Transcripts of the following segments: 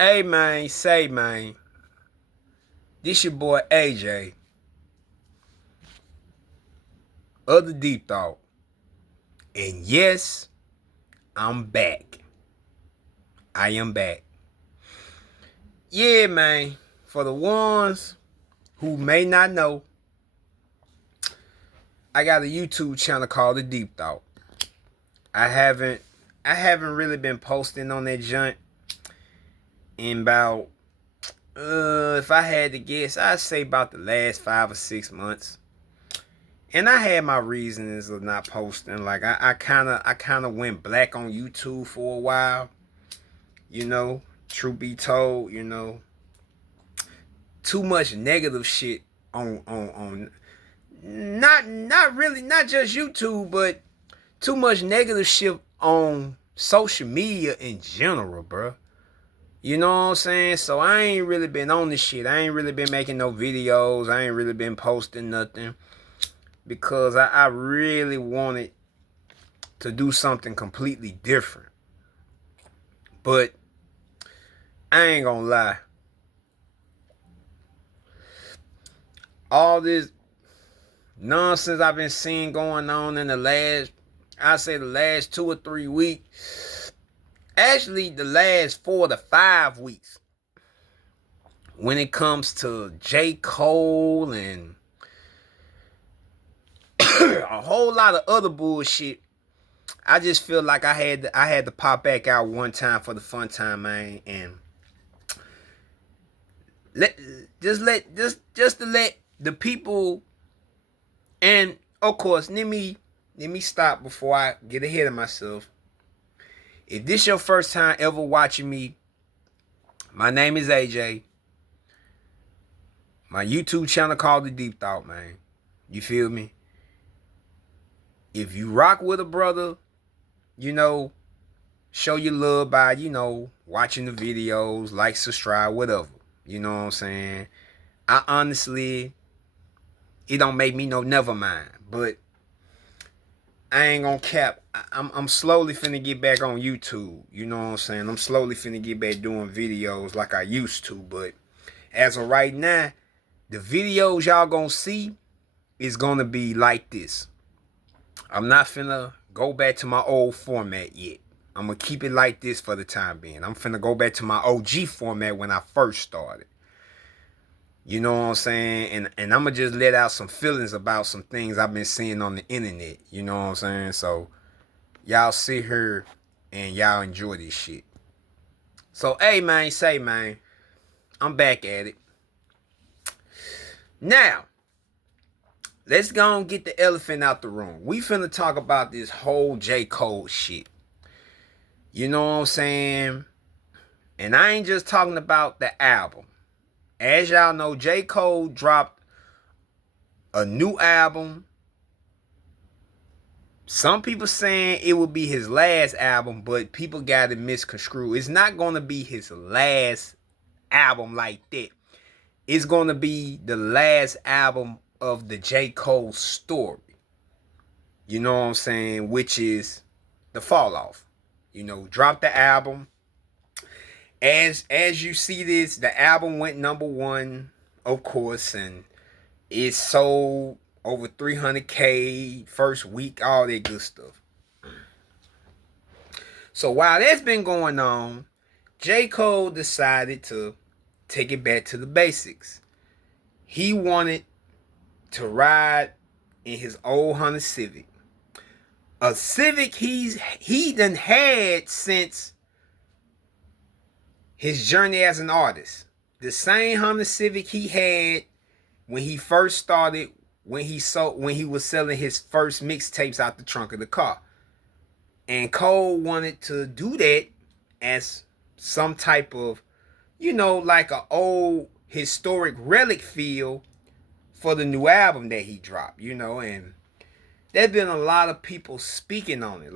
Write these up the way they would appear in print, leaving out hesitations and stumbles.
Hey man, say man, this your boy AJ of the Deep Thought. And yes, I'm back. I am back. Yeah, man. For the ones who may not know, I got a YouTube channel called The Deep Thought. I haven't really been posting on that junk in about if I had to guess, I'd say about the last 5 or 6 months. And I had my reasons of not posting. Like I kinda went black on YouTube for a while. Truth be told, too much negative shit on not just YouTube, but too much negative shit on social media in general, bro. You know what I'm saying? So I ain't really been on this shit. I ain't really been making no videos. I ain't really been posting nothing. Because I really wanted to do something completely different. But I ain't gonna lie. All this nonsense I've been seeing going on in the last 2 or 3 weeks. Actually, the last 4 to 5 weeks. When it comes to J. Cole and a whole lot of other bullshit, I just feel like I had to pop back out one time for the fun time, man, and just to let the people, and of course, let me stop before I get ahead of myself. If this your first time ever watching me, my name is AJ. My YouTube channel called The Deep Thought, man. You feel me? If you rock with a brother, show your love by, watching the videos, like, subscribe, whatever. You know what I'm saying? I honestly, it don't make me no never mind. But I ain't gonna cap. I'm slowly finna get back on YouTube. You know what I'm saying? I'm slowly finna get back doing videos like I used to. But as of right now, the videos y'all gonna see is gonna be like this. I'm not finna go back to my old format yet. I'm gonna keep it like this for the time being. I'm finna go back to my OG format when I first started. You know what I'm saying? And I'm gonna just let out some feelings about some things I've been seeing on the internet. You know what I'm saying? So y'all sit here and y'all enjoy this shit. So hey man, say man, I'm back at it. Now, let's go and get the elephant out the room. We finna talk about this whole J. Cole shit. You know what I'm saying? And I ain't just talking about the album. As y'all know, J. Cole dropped a new album. Some people saying it will be his last album, but people got it misconstrued. It's not going to be his last album like that. It's going to be the last album of the J. Cole story. You know what I'm saying? Which is the fall off. Drop the album. As you see this, the album went #1, of course, and it sold over 300K first week, all that good stuff. So while that's been going on, J. Cole decided to take it back to the basics. He wanted to ride in his old Honda Civic. A Civic he done had since his journey as an artist. The same Honda Civic he had when he first started, when he was selling his first mixtapes out the trunk of the car. And Cole wanted to do that as some type of, like an old historic relic feel for the new album that he dropped, and there's been a lot of people speaking on it.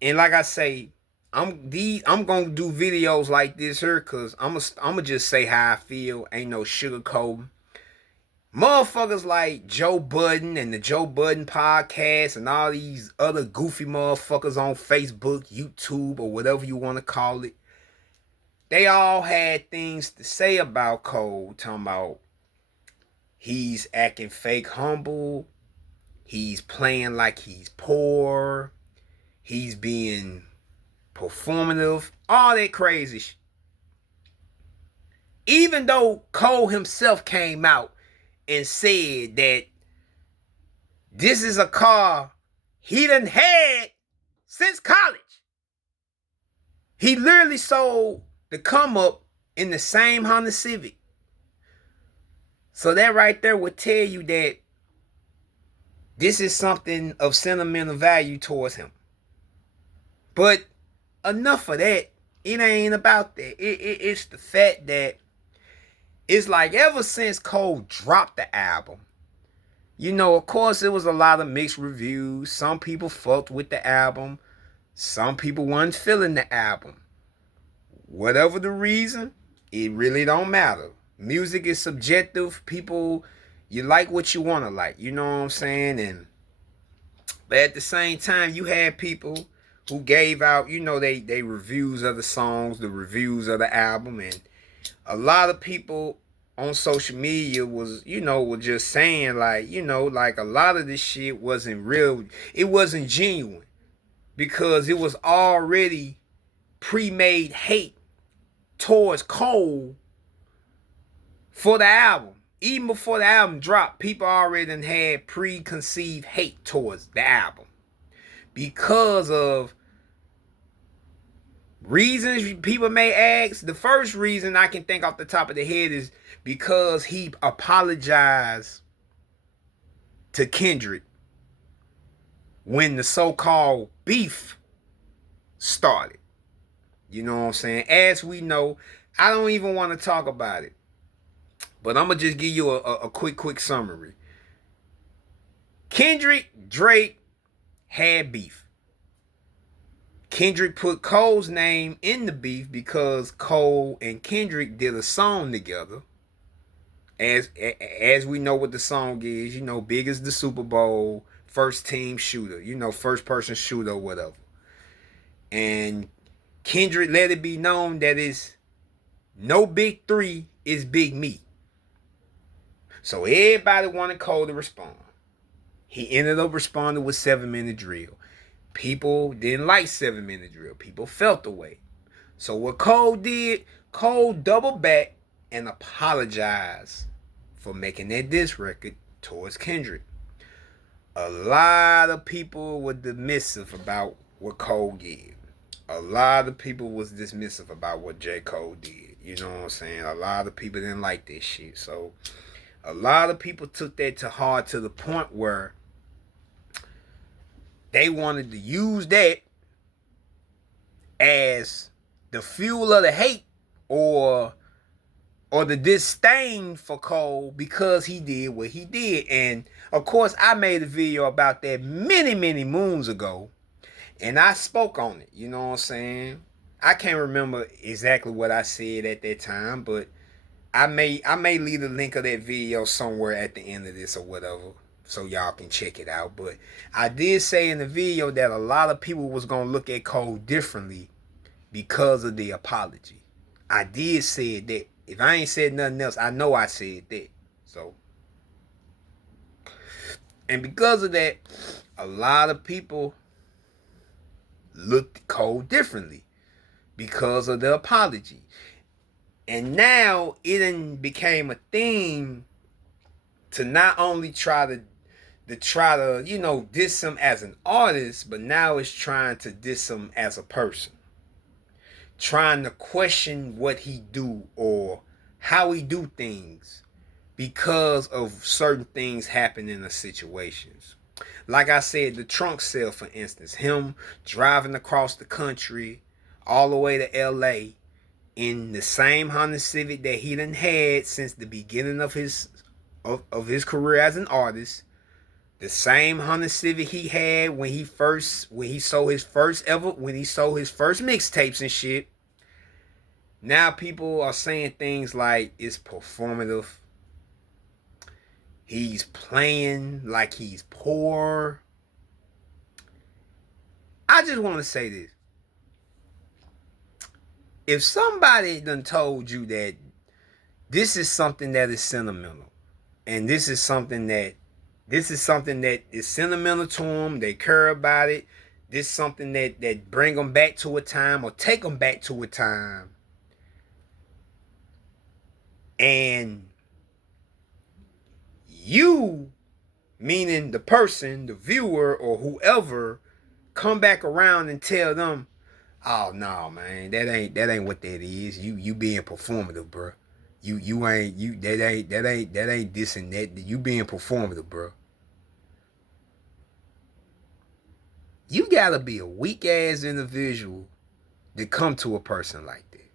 And like I say, I'm gonna do videos like this here because I'm gonna just say how I feel. Ain't no sugarcoating. Motherfuckers like Joe Budden and the Joe Budden podcast and all these other goofy motherfuckers on Facebook, YouTube, or whatever you want to call it. they all had things to say about Cole, talking about he's acting fake humble, he's playing like he's poor, he's being performative, all that crazy shit. Even though Cole himself came out and said that this is a car he done had since college. He literally sold the come up in the same Honda Civic. So that right there would tell you that this is something of sentimental value towards him. But enough of that. It ain't about that. It's the fact that it's like ever since Cole dropped the album, you know, of course, it was a lot of mixed reviews. Some people fucked with the album. Some people weren't feeling the album. Whatever the reason, it really don't matter. Music is subjective. People, you like what you want to like. You know what I'm saying? But at the same time, you had people who gave out, you know, they reviews of the songs, the reviews of the album. And a lot of people on social media was, you know, were just saying like, you know, like a lot of this shit wasn't real. It wasn't genuine because it was already pre-made hate towards Cole for the album. Even before the album dropped, people already had preconceived hate towards the album because of reasons people may ask. The first reason I can think off the top of the head is because he apologized to Kendrick when the so-called beef started. You know what I'm saying? As we know, I don't even want to talk about it. But I'm going to just give you a quick summary. Kendrick, Drake had beef. Kendrick put Cole's name in the beef because Cole and Kendrick did a song together. As we know what the song is, you know, big as the Super Bowl, first team shooter, you know, first person shooter or whatever. And Kendrick let it be known that it's no big three, is big me. So everybody wanted Cole to respond. He ended up responding with 7 Minute Drill. People didn't like 7 Minute Drill. People felt the way. So what Cole did, Cole doubled back and apologized for making that diss record towards Kendrick. A lot of people were dismissive about what Cole did. A lot of people was dismissive about what J. Cole did. You know what I'm saying? A lot of people didn't like this shit. So a lot of people took that to heart to the point where they wanted to use that as the fuel of the hate or the disdain for Cole because he did what he did. And of course, I made a video about that many moons ago, and I spoke on it. You know what I'm saying? I can't remember exactly what I said at that time, but I may leave the link of that video somewhere at the end of this or whatever, so y'all can check it out. But I did say in the video that a lot of people was gonna look at Cole differently because of the apology. I did say that. If I ain't said nothing else, I know I said that. So, and because of that, a lot of people looked at Cole differently because of the apology. And now it became a theme to not only try to, you know, diss him as an artist, but now it's trying to diss him as a person. Trying to question what he do or how he do things because of certain things happen in the situations. Like I said, the trunk sale, for instance, him driving across the country all the way to LA in the same Honda Civic that he done had since the beginning of his career as an artist. The same Honda Civic he had when he sold his first mixtapes and shit. Now people are saying things like it's performative. He's playing like he's poor. I just want to say this. if somebody done told you that this is something that is sentimental, and this is something that is sentimental to them, they care about it, this is something that bring them back to a time or take them back to a time, and you, meaning the person, the viewer, or whoever, come back around and tell them, oh no, man, that ain't what that is. You being performative, bro. You ain't you that ain't this and that. You being performative, bro. You gotta be a weak ass individual to come to a person like that,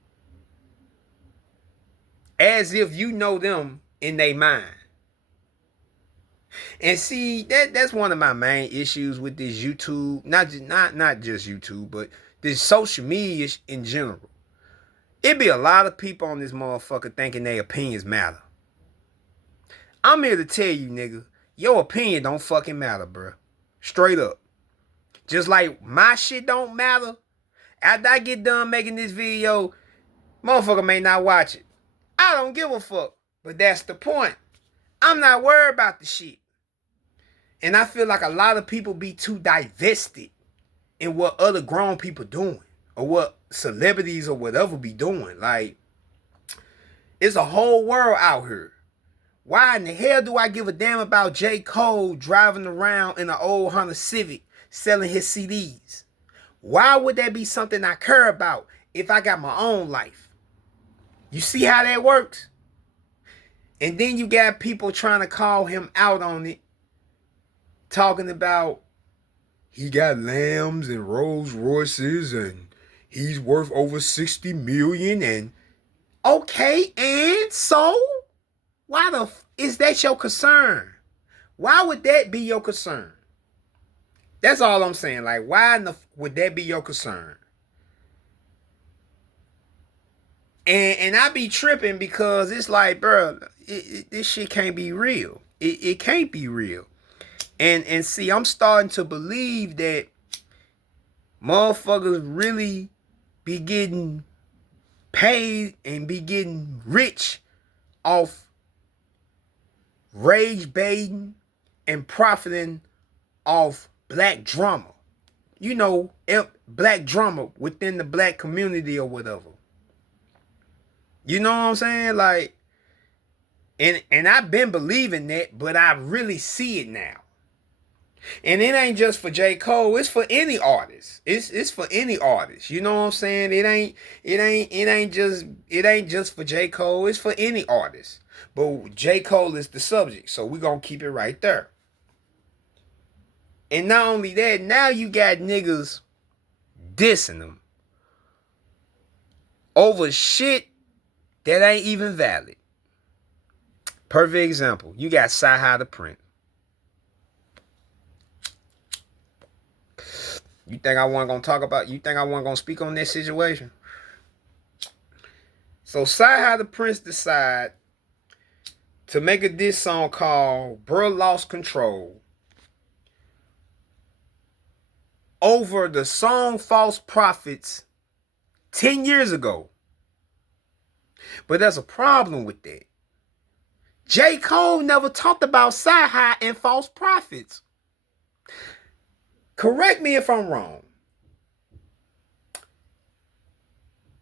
as if you know them in their mind. And see, that's one of my main issues with this YouTube, not just YouTube, but this social media in general. It be a lot of people on this motherfucker thinking their opinions matter. I'm here to tell you, nigga, your opinion don't fucking matter, bro. Straight up. Just like my shit don't matter. After I get done making this video, motherfucker may not watch it. I don't give a fuck. But that's the point. I'm not worried about the shit. And I feel like a lot of people be too divested in what other grown people doing, or what celebrities or whatever be doing. Like, it's a whole world out here. Why in the hell do I give a damn about J. Cole driving around in an old Honda Civic selling his CDs? Why would that be something I care about if I got my own life? You see how that works? And then you got people trying to call him out on it, talking about he got lambs and Rolls Royces and he's worth over 60 million. And okay, and so why the is that your concern? Why would that be your concern? That's all I'm saying. Like, why would that be your concern? And I be tripping because it's like, bro, this shit can't be real. It can't be real. And see, I'm starting to believe that motherfuckers really be getting paid and be getting rich off rage baiting and profiting off black drama. You know, black drama within the black community or whatever. You know what I'm saying? Like, and I've been believing that, but I really see it now. And it ain't just for J. Cole, it's for any artist. It's for any artist. You know what I'm saying? It ain't just for J. Cole, it's for any artist. But J. Cole is the subject, so we're gonna keep it right there. And not only that, now you got niggas dissing them over shit that ain't even valid. Perfect example. You got Sci-Hi the Prince. You think I wasn't gonna speak on that situation? So Sci-Hi the Prince decide to make a diss song called Bruh Lost Control over the song False Prophets 10 years ago. But there's a problem with that. J. Cole never talked about Sci-Hi and False Prophets. Correct me if I'm wrong.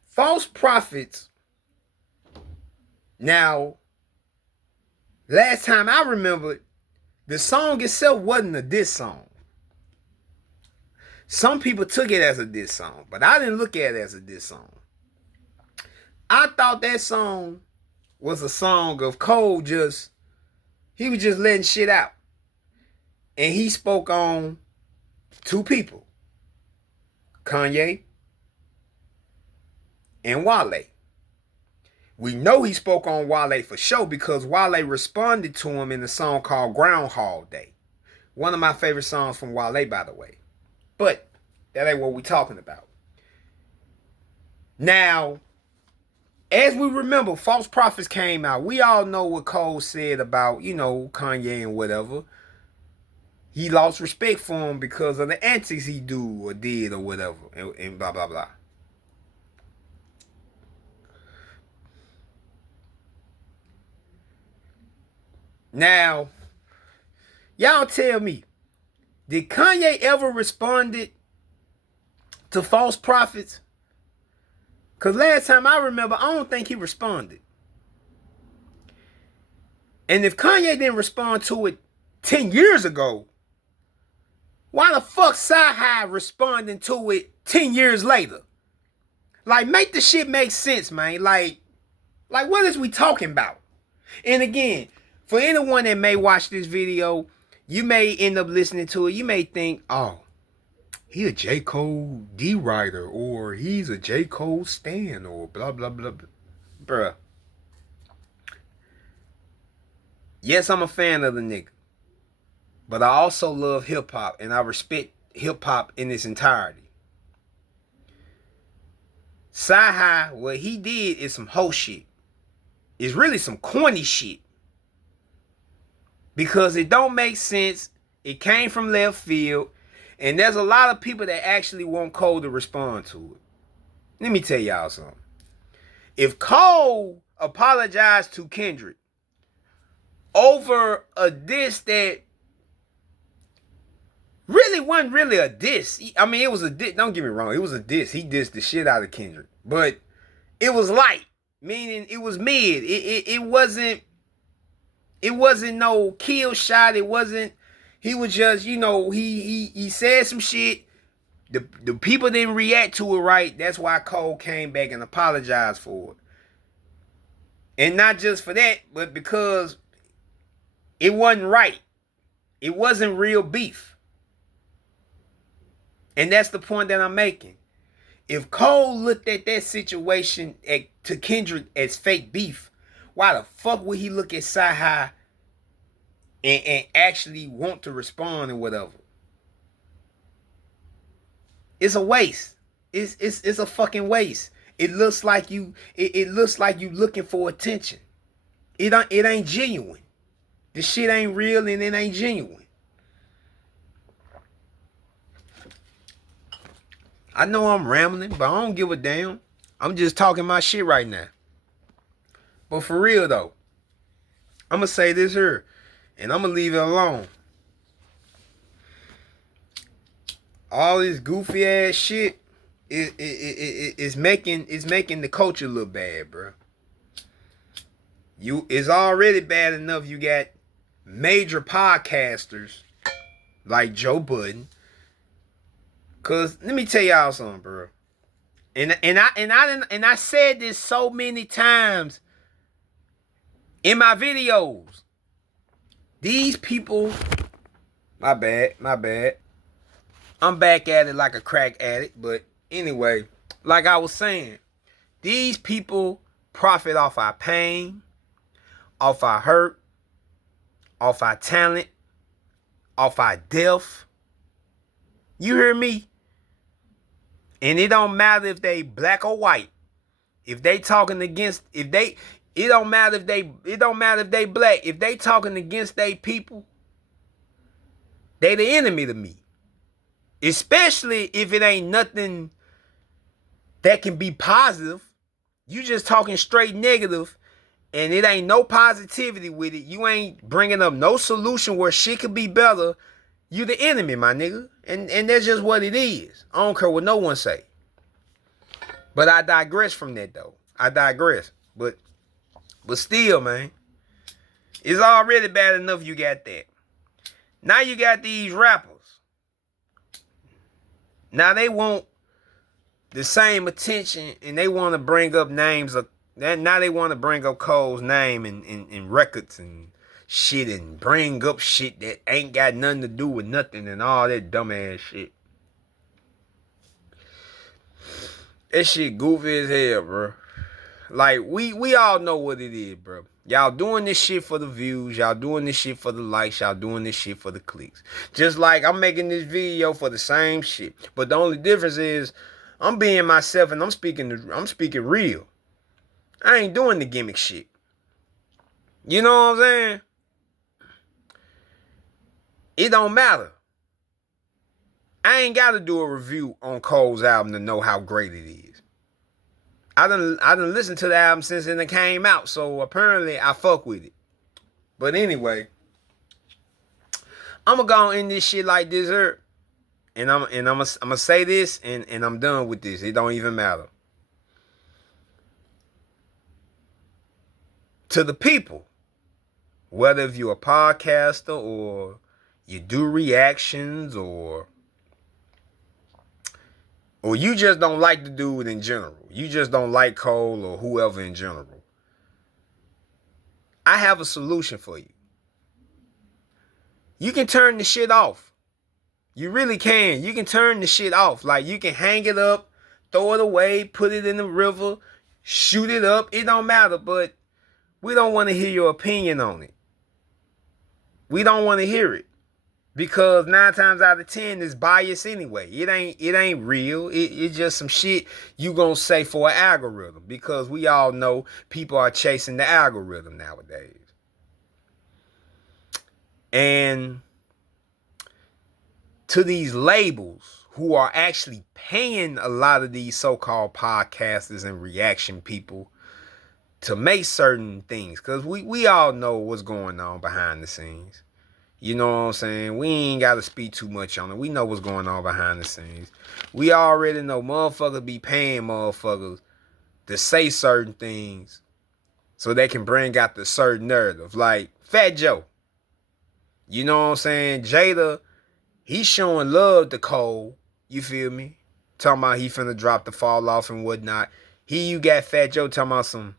False Prophets. Now, last time I remembered, the song itself wasn't a diss song. Some people took it as a diss song, but I didn't look at it as a diss song. I thought that song was a song of Cole he was just letting shit out. And he spoke on two people, Kanye and Wale. We know he spoke on Wale for sure because Wale responded to him in a song called Groundhog Day. One of my favorite songs from Wale, by the way. But that ain't what we're talking about. Now, as we remember, False Prophets came out. We all know what Cole said about, Kanye and whatever. He lost respect for him because of the antics he do or did or whatever. And blah, blah, blah. Now, y'all tell me, did Kanye ever responded to false prophets? Because last time I remember, I don't think he responded. And if Kanye didn't respond to it 10 years ago, why the fuck Sci-Hi responding to it 10 years later? Like, make the shit make sense, man. Like what is we talking about? And again, for anyone that may watch this video, you may end up listening to it. You may think, oh, he a J. Cole D writer, or he's a J. Cole stan, or blah, blah, blah, blah. Bruh. Yes, I'm a fan of the nigga. But I also love hip-hop, and I respect hip-hop in its entirety. Sci-Hi, what he did is some hoe shit. It's really some corny shit. Because it don't make sense. It came from left field. And there's a lot of people that actually want Cole to respond to it. Let me tell y'all something. If Cole apologized to Kendrick over a diss that really wasn't really a diss. I mean, it was a diss. Don't get me wrong. It was a diss. He dissed the shit out of Kendrick. But it was light. Meaning it was mid. It wasn't no kill shot. It wasn't. He was just, you know, he said some shit. The people didn't react to it right. That's why Cole came back and apologized for it. And not just for that, but because it wasn't right. It wasn't real beef. And that's the point that I'm making. If Cole looked at that situation to Kendrick as fake beef, why the fuck would he look at Sci-Hi and actually want to respond and whatever? It's a waste. It's a fucking waste. It looks like you looking for attention. It ain't genuine. The shit ain't real and it ain't genuine. I know I'm rambling, but I don't give a damn. I'm just talking my shit right now. But for real though, I'm gonna say this here, and I'm gonna leave it alone. All this goofy ass shit is making the culture look bad, bro. It's already bad enough you got major podcasters like Joe Budden. Cause let me tell y'all something, bro. And I said this so many times in my videos. These people, my bad. I'm back at it like a crack addict, but anyway, like I was saying, these people profit off our pain, off our hurt, off our talent, off our death. You hear me? And it don't matter if they black or white. If they talking against, it don't matter if they black. If they talking against they people, they the enemy to me. Especially if it ain't nothing that can be positive. You just talking straight negative, and it ain't no positivity with it. You ain't bringing up no solution where shit could be better. You the enemy, my nigga. And that's just what it is. I don't care what no one say. But I digress from that, though. I digress. But still, man. It's already bad enough you got that. Now you got these rappers. Now they want the same attention, and they want to bring up names of that. Now they want to bring up Cole's name in records and shit, and bring up shit that ain't got nothing to do with nothing and all that dumbass shit. That shit goofy as hell, bro. Like, we all know what it is, bro. Y'all doing this shit for the views. Y'all doing this shit for the likes. Y'all doing this shit for the clicks. Just like I'm making this video for the same shit. But the only difference is I'm being myself and I'm speaking real. I ain't doing the gimmick shit. You know what I'm saying? It don't matter. I ain't got to do a review on Cole's album to know how great it is. I done listened to the album since it came out, so apparently I fuck with it. But anyway, I'm gonna go and end this shit like this here. And I'm gonna say this and I'm done with this. It don't even matter. To the people, whether if you're a podcaster or you do reactions or you just don't like the dude in general. You just don't like Cole or whoever in general. I have a solution for you. You can turn the shit off. You really can. You can turn the shit off. Like, you can hang it up, throw it away, put it in the river, shoot it up. It don't matter, but we don't want to hear your opinion on it. We don't want to hear it. Because 9 times out of 10 it's biased anyway. It ain't real. It's just some shit you gonna say for an algorithm. Because we all know people are chasing the algorithm nowadays. And to these labels who are actually paying a lot of these so-called podcasters and reaction people to make certain things. Because we all know what's going on behind the scenes. You know what I'm saying? We ain't got to speak too much on it. We know what's going on behind the scenes. We already know motherfuckers be paying motherfuckers to say certain things so they can bring out the certain narrative. Like Fat Joe. You know what I'm saying? Jada, he's showing love to Cole. You feel me? Talking about he finna drop the fall off and whatnot. Here you got Fat Joe talking about some,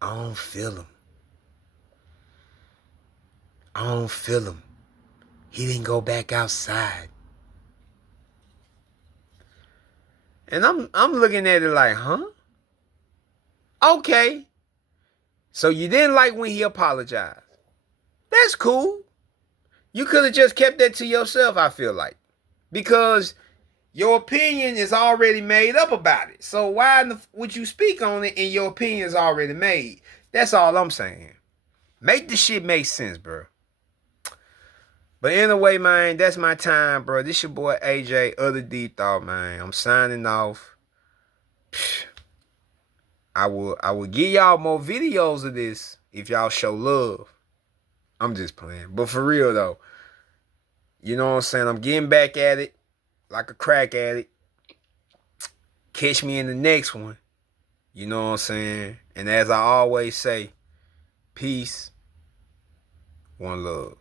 I don't feel him. I don't feel him. He didn't go back outside. And I'm looking at it like, huh? Okay. So you didn't like when he apologized. That's cool. You could have just kept that to yourself, I feel like. Because your opinion is already made up about it. So why would you speak on it and your opinion is already made? That's all I'm saying. Make the shit make sense, bro. But anyway, man, that's my time, bro. This your boy AJ, Other Deep Thought, man. I'm signing off. I will give y'all more videos of this if y'all show love. I'm just playing. But for real, though, you know what I'm saying? I'm getting back at it like a crack addict. Catch me in the next one. You know what I'm saying? And as I always say, peace, one love.